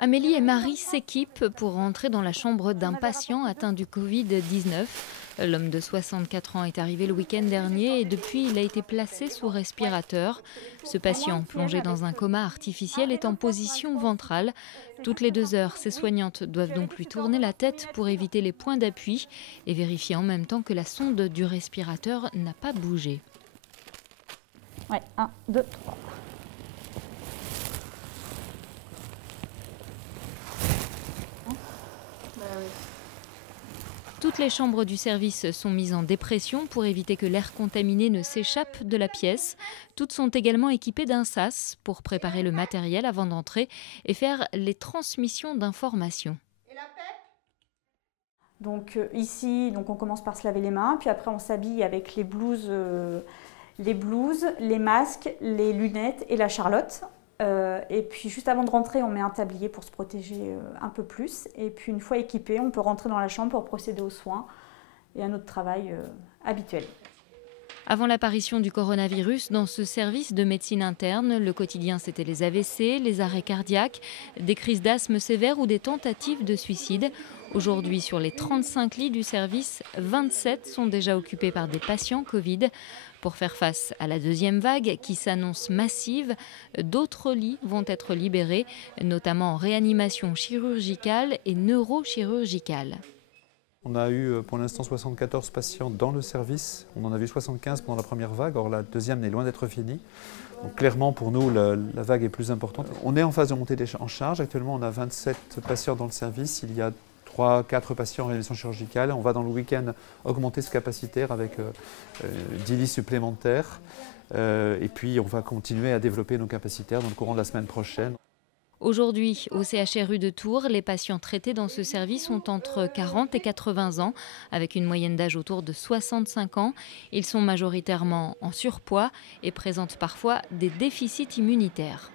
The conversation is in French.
Amélie et Marie s'équipent pour rentrer dans la chambre d'un patient atteint du Covid-19. L'homme de 64 ans est arrivé le week-end dernier et depuis, il a été placé sous respirateur. Ce patient, plongé dans un coma artificiel, est en position ventrale. Toutes les 2 heures, ses soignantes doivent donc lui tourner la tête pour éviter les points d'appui et vérifier en même temps que la sonde du respirateur n'a pas bougé. Ouais, 1, 2, 3. Toutes les chambres du service sont mises en dépression pour éviter que l'air contaminé ne s'échappe de la pièce. Toutes sont également équipées d'un sas pour préparer le matériel avant d'entrer et faire les transmissions d'informations. Donc ici, on commence par se laver les mains, puis après on s'habille avec les blouses, les masques, les lunettes et la charlotte. Et puis juste avant de rentrer, on met un tablier pour se protéger un peu plus. Et puis une fois équipé, on peut rentrer dans la chambre pour procéder aux soins et à notre travail habituel. Avant l'apparition du coronavirus, dans ce service de médecine interne, le quotidien c'était les AVC, les arrêts cardiaques, des crises d'asthme sévères ou des tentatives de suicide. Aujourd'hui, sur les 35 lits du service, 27 sont déjà occupés par des patients Covid. Pour faire face à la deuxième vague qui s'annonce massive, d'autres lits vont être libérés, notamment en réanimation chirurgicale et neurochirurgicale. On a eu pour l'instant 74 patients dans le service. On en a vu 75 pendant la première vague, or la deuxième n'est loin d'être finie. Donc clairement pour nous la vague est plus importante. On est en phase de montée en charge. Actuellement on a 27 patients dans le service. Il y a 3-4 patients en réanimation chirurgicale. On va dans le week-end augmenter ce capacitaire avec 10 lits supplémentaires. Et puis on va continuer à développer nos capacitaires dans le courant de la semaine prochaine. Aujourd'hui, au CHRU de Tours, les patients traités dans ce service ont entre 40 et 80 ans, avec une moyenne d'âge autour de 65 ans. Ils sont majoritairement en surpoids et présentent parfois des déficits immunitaires.